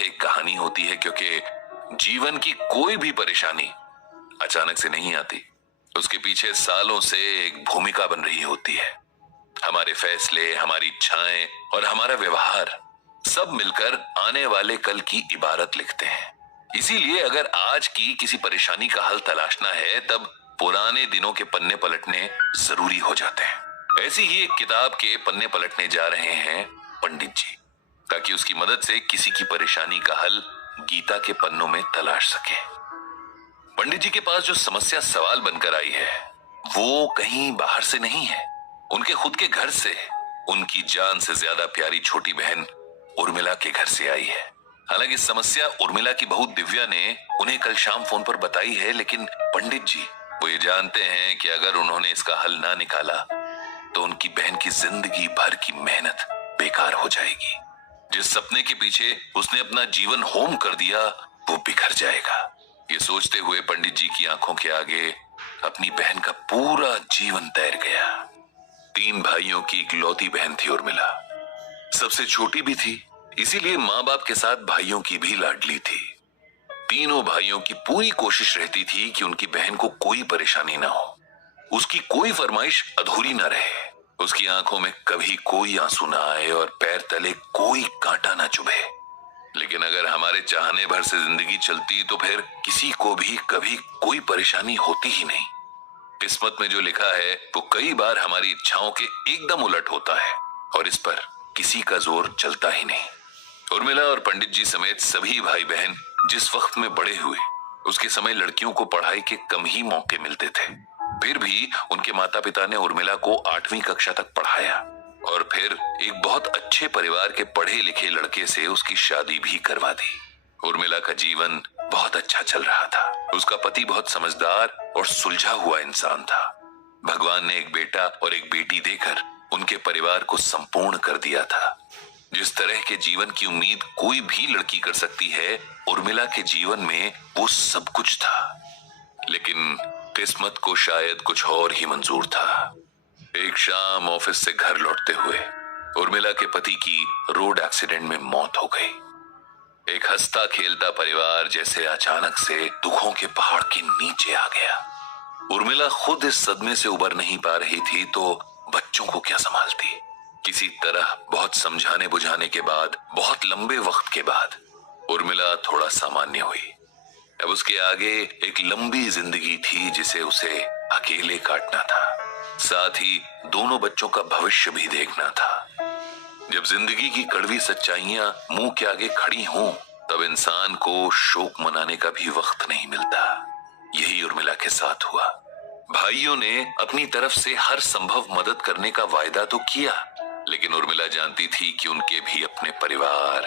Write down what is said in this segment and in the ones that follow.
एक कहानी होती है, क्योंकि जीवन की कोई भी परेशानी अचानक से नहीं आती। उसके पीछे सालों से एक भूमिका बन रही होती है। हमारे फैसले, हमारी इच्छाएं और हमारा व्यवहार सब मिलकर आने वाले कल की इबारत लिखते हैं। इसीलिए अगर आज की किसी परेशानी का हल तलाशना है, तब पुराने दिनों के पन्ने पलटने जरूरी हो जाते हैं। ऐसी ही एक किताब के पन्ने पलटने जा रहे हैं पंडित जी, ताकि उसकी मदद से किसी की परेशानी का हल गीता के पन्नों में तलाश सके। पंडित जी के पास जो समस्या सवाल बनकर आई है, वो कहीं बाहर से नहीं है, उनके खुद के घर से, उनकी जान से ज्यादा प्यारी छोटी बहन उर्मिला के घर से आई है। हालांकि समस्या उर्मिला की बहू दिव्या ने उन्हें कल शाम फोन पर बताई है, लेकिन पंडित जी वो ये जानते हैं कि अगर उन्होंने इसका हल ना निकाला तो उनकी बहन की जिंदगी भर की मेहनत बेकार हो जाएगी। जिस सपने के पीछे उसने अपना जीवन होम कर दिया, वो बिखर जाएगा। ये सोचते हुए पंडित जी की आंखों के आगे अपनी बहन का पूरा जीवन तैर गया। 3 भाइयों की इकलौती बहन थी उर्मिला, सबसे छोटी भी थी, इसीलिए माँ बाप के साथ भाइयों की भी लाडली थी। तीनों भाइयों की पूरी कोशिश रहती थी कि उनकी बहन को कोई परेशानी ना हो, उसकी कोई फरमाइश अधूरी ना रहे, उसकी आंखों में कभी कोई आंसू ना आए और पैर तले कोई कांटा ना चुभे। लेकिन अगर हमारे चाहने भर से जिंदगी चलती तो फिर किसी को भी कभी कोई परेशानी होती ही नहीं। किस्मत में जो लिखा है वो कई बार हमारी इच्छाओं के एकदम उलट होता है और इस पर किसी का जोर चलता ही नहीं। उर्मिला और पंडित जी समेत सभी भाई बहन जिस वक्त में बड़े हुए, उसके समय लड़कियों को पढ़ाई के कम ही मौके मिलते थे। फिर भी उनके माता पिता ने उर्मिला को 8वीं कक्षा तक पढ़ाया और फिर एक बहुत अच्छे परिवार के पढ़े लिखे लड़के से उसकी शादी भी करवा दी। उर्मिला का जीवन बहुत अच्छा चल रहा था। उसका पति बहुत समझदार और सुलझा हुआ इंसान था। भगवान ने एक बेटा और एक बेटी देकर उनके परिवार को संपूर्ण कर दिया था। जिस तरह के जीवन की उम्मीद कोई भी लड़की कर सकती है, उर्मिला के जीवन में वो सब कुछ था। लेकिन किस्मत को शायद कुछ और ही मंजूर था। एक शाम ऑफिस से घर लौटते हुए उर्मिला के पति की रोड एक्सीडेंट में मौत हो गई। एक हंसता खेलता परिवार जैसे अचानक से दुखों के पहाड़ के नीचे आ गया। उर्मिला खुद इस सदमे से उबर नहीं पा रही थी तो बच्चों को क्या संभालती। किसी तरह बहुत समझाने बुझाने के बाद, बहुत लंबे वक्त के बाद उर्मिला थोड़ा सामान्य हुई। अब उसके आगे एक लंबी जिंदगी थी जिसे उसे अकेले काटना था। साथ ही दोनों बच्चों का भविष्य भी देखना था। जब जिंदगी की कड़वी सच्चाइयां मुंह के आगे खड़ी हों, तब इंसान को शोक मनाने का भी वक्त नहीं मिलता। यही उर्मिला के साथ हुआ। भाइयों ने अपनी तरफ से हर संभव मदद करने का वायदा तो किया, लेकिन उर्मिला जानती थी कि उनके भी अपने परिवार,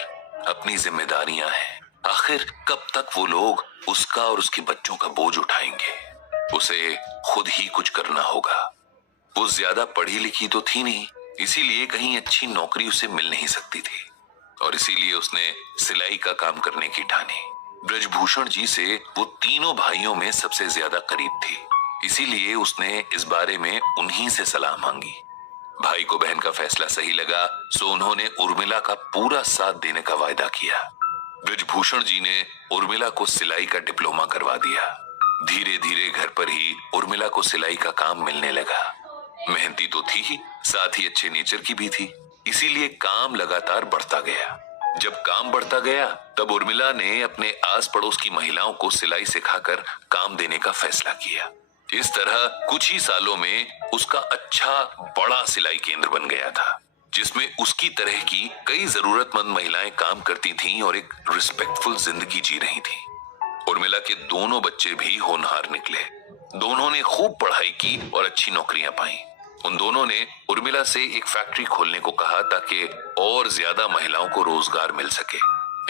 अपनी जिम्मेदारियां हैं। आखिर कब तक वो लोग उसका और उसके बच्चों का बोझ उठाएंगे। उसे खुद ही कुछ करना होगा। वो ज्यादा पढ़ी लिखी तो थी नहीं, इसीलिए कहीं अच्छी नौकरी उसे मिल नहीं सकती थी और इसीलिए उसने सिलाई का काम करने की ठानी। ब्रजभूषण जी से वो तीनों भाइयों में सबसे ज्यादा करीब थी, इसीलिए उसने इस बारे में उन्हीं से सलाह मांगी। भाई को बहन का फैसला सही लगा, सो उन्होंने उर्मिला का पूरा साथ देने का वायदा किया। ब्रजभूषण जी ने उर्मिला को सिलाई का डिप्लोमा करवा दिया। धीरे धीरे घर पर ही उर्मिला को सिलाई का काम मिलने लगा। मेहनती तो थी ही, साथ ही अच्छे नेचर की भी थी, इसीलिए काम लगातार बढ़ता गया। जब काम बढ़ता गया, तब उर्मिला ने अपने आस पड़ोस की महिलाओं को सिलाई सिखाकर काम देने का फैसला किया। इस तरह कुछ ही सालों में उसका अच्छा बड़ा सिलाई केंद्र बन गया था, जिसमें उसकी तरह की कई जरूरतमंद महिलाएं काम करती थीं और एक रिस्पेक्टफुल जिंदगी जी रही थीं। उर्मिला के दोनों बच्चे भी होनहार निकले। दोनों ने खूब पढ़ाई की और अच्छी नौकरियां पाई। उन दोनों ने उर्मिला से एक फैक्ट्री खोलने को कहा ताकि और ज्यादा महिलाओं को रोजगार मिल सके।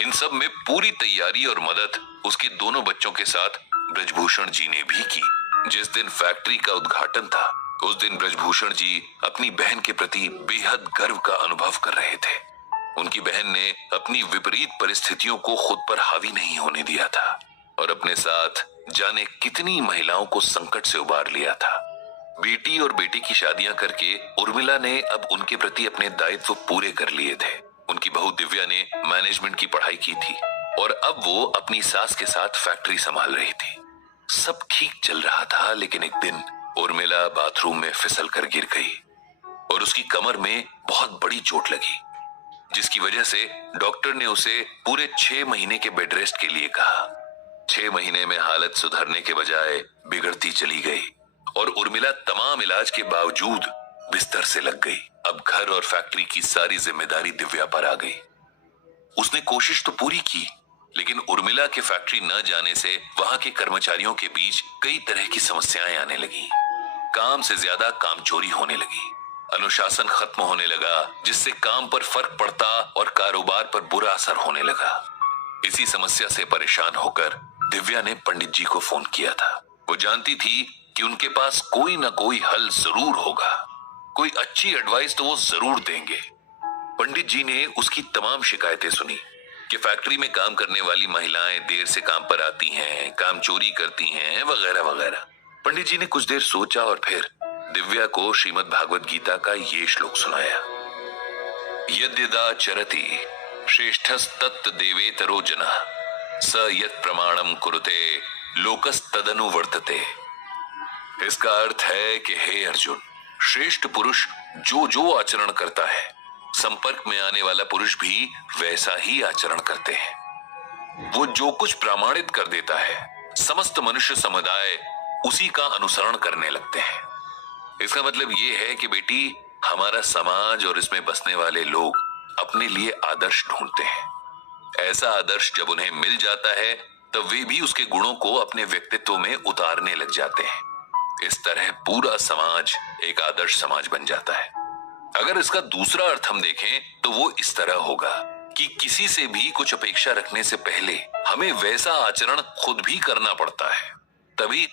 इन सब में पूरी तैयारी और मदद उसके दोनों बच्चों के साथ ब्रजभूषण जी ने भी की। जिस दिन फैक्ट्री का उद्घाटन था, उस दिन ब्रजभूषण जी अपनी बहन के प्रति बेहद गर्व का अनुभव कर रहे थे। उनकी बहन ने अपनी विपरीत परिस्थितियों को खुद पर हावी नहीं होने दिया था और अपने साथ जाने कितनी महिलाओं को संकट से उबार लिया था। बेटी और बेटे की शादियां करके उर्मिला ने अब उनके प्रति अपने दायित्व पूरे कर लिए थे। उनकी बहू दिव्या ने मैनेजमेंट की पढ़ाई की थी और अब वो अपनी सास के साथ फैक्ट्री संभाल रही थी। सब ठीक चल रहा था, लेकिन एक दिन उर्मिला बाथरूम में फिसल कर गिर गई और उसकी कमर में बहुत बड़ी चोट लगी, जिसकी वजह से डॉक्टर ने उसे पूरे 6 महीने के बेड रेस्ट के लिए कहा। 6 महीने में हालत सुधरने के बजाय बिगड़ती चली गई और उर्मिला तमाम इलाज के बावजूद बिस्तर से लग गई। अब घर और फैक्ट्री की सारी जिम्मेदारी दिव्या पर आ गई। उसने कोशिश तो पूरी की, लेकिन उर्मिला के फैक्ट्री न जाने से वहां के कर्मचारियों के बीच कई तरह की समस्याएं आने लगी। काम से ज्यादा कामचोरी होने लगी, अनुशासन खत्म होने लगा, जिससे काम पर फर्क पड़ता और कारोबार पर बुरा असर होने लगा। इसी समस्या से परेशान होकर दिव्या ने पंडित जी को फोन किया था। वो जानती थी कि उनके पास कोई ना कोई हल जरूर होगा, कोई अच्छी एडवाइस तो वो जरूर देंगे। पंडित जी ने उसकी तमाम शिकायतें सुनी कि फैक्ट्री में काम करने वाली महिलाएं देर से काम पर आती हैं, काम चोरी करती हैं, वगैरह वगैरह। पंडित जी ने कुछ देर सोचा और फिर दिव्या को श्रीमद् भागवत गीता का ये श्लोक सुनाया। यद्यदा चरति श्रेष्ठस्तत्त देवेतरो जनः स यत् प्रमाणम कुरुते लोकस्तदनु वर्तते। इसका अर्थ है कि हे अर्जुन, श्रेष्ठ पुरुष जो जो आचरण करता है, संपर्क में आने वाला पुरुष भी वैसा ही आचरण करते हैं। वो जो कुछ प्रमाणित कर देता है, समस्त मनुष्य समुदाय उसी का अनुसरण करने लगते हैं। इसका मतलब ये है कि बेटी, हमारा समाज और इसमें बसने वाले लोग अपने लिए आदर्श ढूंढते हैं। ऐसा आदर्श जब उन्हें मिल जाता है, तब वे भी उसके गुणों को अपने व्यक्तित्व में उतारने लग जाते हैं। इस तरह पूरा समाज एक आदर्श समाज बन जाता है। अगर इसका दूसरा अर्थ हम देखें तो वो इस तरह होगा कि किसी से भी कुछ अपेक्षा रखने से पहले हमें वैसा आचरण खुद भी करना पड़ता है, तभी